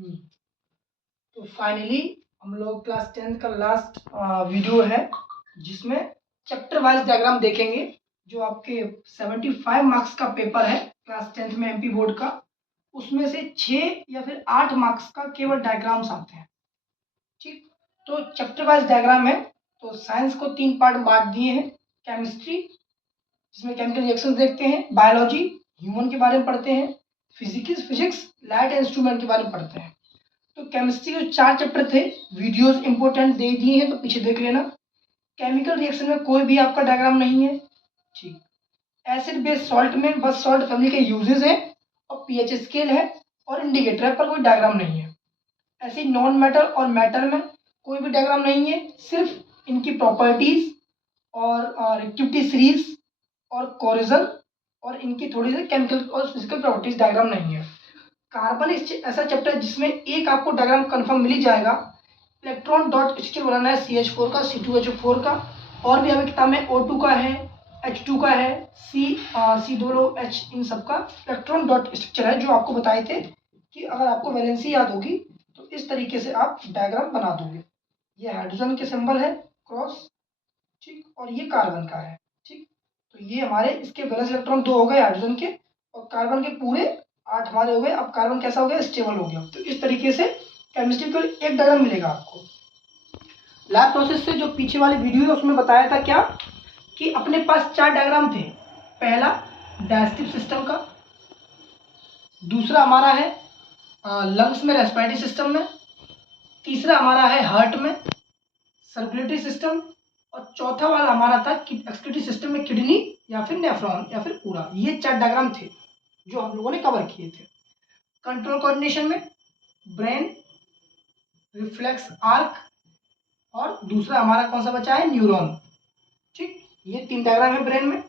हम्म, तो फाइनली हम लोग क्लास 10th का लास्ट वीडियो है जिसमें चैप्टर वाइज डायग्राम देखेंगे। जो आपके 75 मार्क्स का पेपर है क्लास 10th में एमपी बोर्ड का, उसमें से 6 या फिर 8 मार्क्स का केवल डायग्राम्स आते हैं। ठीक, तो चैप्टर वाइज डायग्राम है। तो साइंस को 3 पार्ट बांट दिए हैं। केमिस्ट्री जिसमें केमिकल रिएक्शन देखते हैं, बायोलॉजी ह्यूमन के बारे में पढ़ते हैं, फिजिक्स लाइट इंस्ट्रूमेंट के बारे में पढ़ते हैं। तो केमिस्ट्री के 4 चैप्टर थे, वीडियोस इंपॉर्टेंट दे दिए हैं तो पीछे देख लेना। केमिकल रिएक्शन में कोई भी आपका डायग्राम नहीं है। ठीक, एसिड बेस सॉल्ट में बस सॉल्ट फैमिली के यूजेस हैं और पीएच स्केल है और इंडिकेटर है, पर कोई डायग्राम नहीं है। ऐसे नॉन मेटल और मेटल में कोई भी डायग्राम नहीं है, सिर्फ इनकी प्रॉपर्टीज और एक्टिविटी सीरीज और कोरिजन और इनकी थोड़ी सी केमिकल और फिजिकल प्रॉपर्टीज डायग्राम नहीं है। कार्बन ऐसा चैप्टर है जिसमें एक आपको डायग्राम कंफर्म मिल ही जाएगा। इलेक्ट्रॉन डॉट स्ट्रक्चर बनाना है CH4 का, C2H4 का, और भी हमें किताब में O2 का है, H2 का है, C2H, इन सब का इलेक्ट्रॉन डॉट स्ट्रक्चर है, जो आपको बताए थे कि अगर आपको वैलेंसी याद होगी तो इस तरीके से आप डायग्राम बना दोगे। ये हाइड्रोजन के सिंबल है क्रॉस, ठीक, और ये कार्बन का है। ठीक, तो ये हमारे इसके वैलेंस इलेक्ट्रॉन 2 हो गए हाइड्रोजन के, और कार्बन के पूरे 8 हमारे हो गए। अब कार्बन कैसा हो गया, स्टेबल हो गया। तो इस तरीके से केमिस्ट्री का एक डायग्राम मिलेगा आपको। लैब प्रोसेस से जो पीछे वाली वीडियो है उसमें बताया था क्या कि अपने पास 4 डायग्राम थे। पहला डाइजेस्टिव सिस्टम का, दूसरा हमारा है लंग्स में रेस्पिरेटरी सिस्टम में, तीसरा हमारा है हार्ट में सर्कुलेटरी सिस्टम, और चौथा वाला हमारा था कि एक्सक्रीटरी सिस्टम में किडनी या फिर नेफ्रॉन या फिर पूरा। ये 4 डायग्राम थे जो हम लोगों ने कवर किए थे। कंट्रोल कोऑर्डिनेशन में ब्रेन, रिफ्लेक्स आर्क, और दूसरा हमारा कौन सा बचा है, न्यूरॉन। ठीक, ये 3 डायग्राम है ब्रेन में।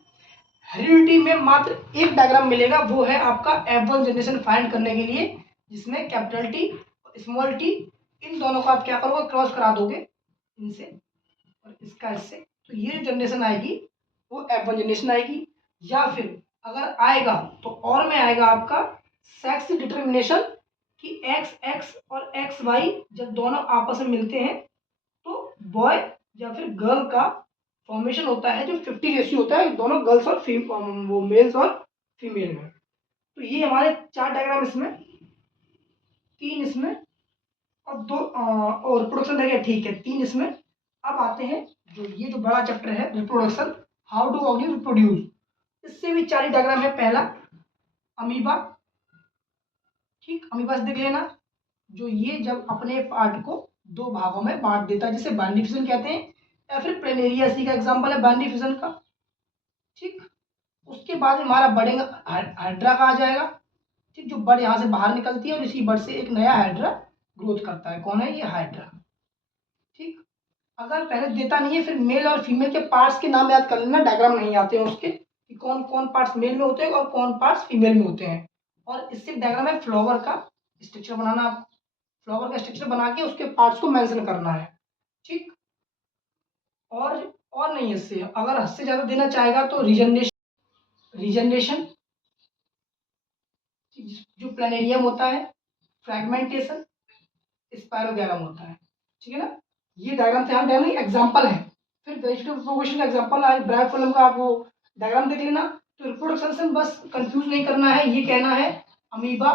हेरिडिटी में मात्र एक डायग्राम मिलेगा, वो है आपका F1 जनरेशन फाइंड करने के लिए, जिसमें कैपिटल टी और स्मॉल टी, इन दोनों का आप क्या करोगे, क्रॉस करा दोगे इनसे और इसका इससे। तो ये जो जनरेशन आएगी वो F1 जनरेशन आएगी। या फिर अगर आएगा तो और में आएगा आपका सेक्स डिटर्मिनेशन, कि XX और XY जब दोनों आपस में मिलते हैं तो बॉय या फिर गर्ल का फॉर्मेशन होता है, जो 50 रेशियो होता है दोनों गर्ल्स और वो मेल्स और फीमेल में। तो ये हमारे 4 डायग्राम इसमें, 3 इसमें और 2 और रिप्रोडक्शन रह गया, ठीक है 3 इसमें। अब आते हैं जो ये जो बड़ा चैप्टर है reproduction, how do organism reproduce. इससे भी 4 डायग्राम है। पहला अमीबा, ठीक, अमीबा से देख लेना, जो ये जब अपने पार्ट को 2 भागों में बांट देता है, जिसे बाइंडी फिजन कहते हैं, या फिर प्लेनेरिया सी का एग्जांपल है बाइंडी फिजन का। ठीक, उसके बाद में हमारा बढ़ेगा हाइड्रा का आ जाएगा। ठीक, जो बड यहाँ से बाहर निकलती है और इसी बड से एक नया हाइड्रा ग्रोथ करता है। कौन है ये, हाइड्रा। ठीक, अगर पहले देता नहीं है, फिर मेल और फीमेल के पार्ट्स के नाम याद कर लेना, डायग्राम नहीं आते हैं उसके, कि कौन कौन पार्ट्स मेल में होते हैं और कौन पार्ट्स फीमेल में होते हैं। और इससे डायग्राम है फ्लावर का स्ट्रक्चर बनाना, आप फ्लावर का स्ट्रक्चर बना के उसके पार्ट्स को मेंशन करना है। ठीक, और नहीं, इससे अगर हद से ज्यादा देना चाहेगा तो रीजनरेशन जो प्लानेरियम होता है, फ्रैगमेंटेशन, स्पाइरोगैरम होता है। ठीक है ना, ये डायग्राम से हम एग्जांपल है। फिर वेजिटेबल प्रोपोगेशन का एग्जांपल है ब्रायोफिल्म का, आप वो डायग्राम देख लेना। तो रिप्रोडक्शन से बस कंफ्यूज नहीं करना है, ये कहना है amoeba,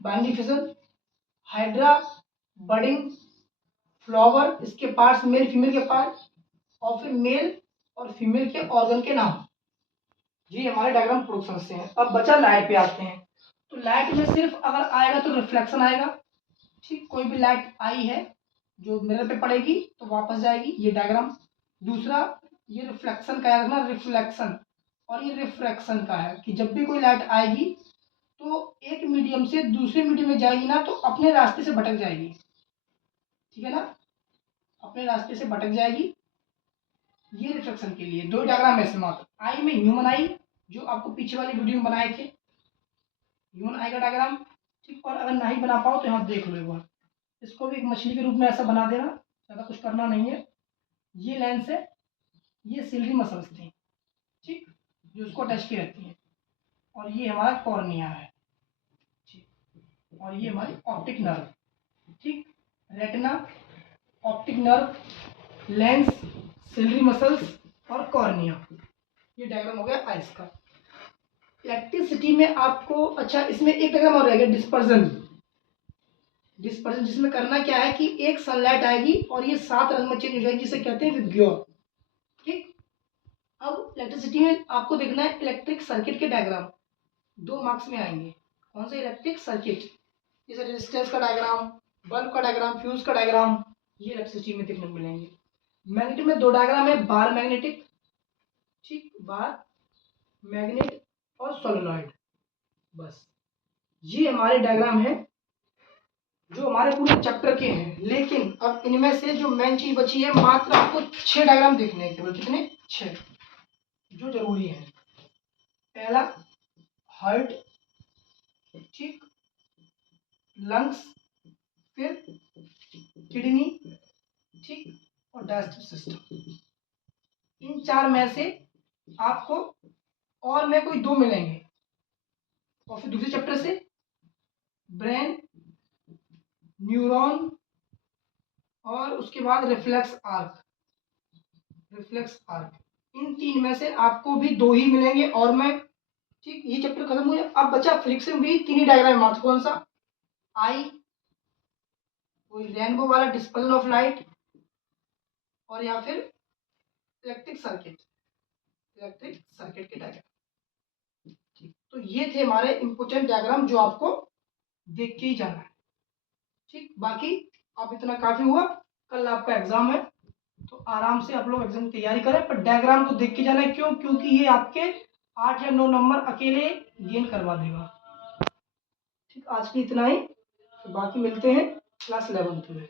बाइंडी fission, hydra, budding, flower, इसके पार्ट्स मेल फीमेल के पार्ट, और फिर मेल और फीमेल के ऑर्गन के नाम। ये हमारे डायग्राम प्रोडक्शन से हैं। अब बचा लाइट पे आते हैं। तो लाइट में सिर्फ अगर आएगा तो रिफ्लेक्शन आएगा। ठीक, कोई भी लाइट आई है जो मिरर पे पड़ेगी तो वापस जाएगी, ये डायग्राम। दूसरा ये रिफ्लेक्शन का याद रखना, रिफ्लेक्शन, और ये रिफ्रैक्शन का है कि जब भी कोई लाइट आएगी तो एक मीडियम से दूसरे मीडियम में जाएगी ना, तो अपने रास्ते से भटक जाएगी। ठीक है ना, अपने रास्ते से भटक जाएगी। ये रिफ्लेक्शन के लिए 2 डायग्राम है मात्र। आई में ह्यूमन आई, जो आपको पीछे वाली वीडियो में बनाए थे, ह्यूमन आई का डायग्राम। ठीक, और अगर नहीं बना पाओ तो यहाँ देख लो एक बार। इसको भी एक मछली के रूप में ऐसा बना देना, ज़्यादा कुछ करना नहीं है। ये लेंस है, ये सिलरी मसल्स थी, ठीक, जो उसको टच की रहती है, और ये हमारा कॉर्निया है। ठीक, और ये हमारी ऑप्टिक नर्व। ठीक, retina, optic nerve, lens, ciliary muscles और कॉर्निया। ये डायग्राम हो गया आइस का। इलेक्ट्रिसिटी में आपको, अच्छा इसमें एक डायग्राम और रहेगा, डिस्पर्जन। डिस्पर्जन जिसमें करना क्या है कि एक सनलाइट आएगी और ये 7 रंग में चेंज हो जाएगी, जिसे कहते हैं विबग्योर। ठीक, अब इलेक्ट्रिसिटी में आपको देखना है इलेक्ट्रिक सर्किट के डायग्राम, 2 मार्क्स में आएंगे। कौन से? इलेक्ट्रिक सर्किट, जैसे रेजिस्टेंस का डायग्राम, बल्ब का डायग्राम, फ्यूज का डायग्राम, ये इलेक्ट्रिसिटी में देखने को मिलेंगे। मैग्नेटिक में 2 डायग्राम है, बार मैग्नेटिक, ठीक, बार मैग्नेट और सोलेनॉइड। बस ये हमारे डायग्राम है जो हमारे पूरे चैप्टर के हैं। लेकिन अब इनमें से जो मेन चीज बची है, मात्र आपको 6 डायग्राम देखने हैं केवल। कितने? 6, जो जरूरी है। पहला हार्ट, ठीक, लंग्स, फिर किडनी, ठीक, और डाइजेस्टिव सिस्टम। इन 4 में से आपको और में कोई 2 मिलेंगे, और फिर दूसरे चैप्टर से ब्रेन, न्यूरॉन, और उसके बाद रिफ्लेक्स आर्क। रिफ्लेक्स आर्क, इन 3 में से आपको भी 2 ही मिलेंगे और मैं, ठीक, ये चैप्टर खत्म हुए। अब बचा फिजिक्स में भी 3 ही डायग्राम मात्र। कौन सा? आई, कोई रेनबो वाला डिस्पर्जन ऑफ लाइट, और या फिर इलेक्ट्रिक सर्किट, इलेक्ट्रिक सर्किट के डायग्राम। ठीक, तो ये थे हमारे इंपोर्टेंट डायग्राम जो आपको देख के ही जाना है। ठीक, बाकी अब इतना काफी हुआ। कल आपका एग्जाम है, तो आराम से आप लोग एग्जाम की तैयारी करें, पर डायग्राम को देख के जाना है। क्यों? क्योंकि ये आपके 8 या 9 नंबर अकेले गेन करवा देगा। ठीक, आज की इतना ही, तो बाकी मिलते हैं क्लास 11th में।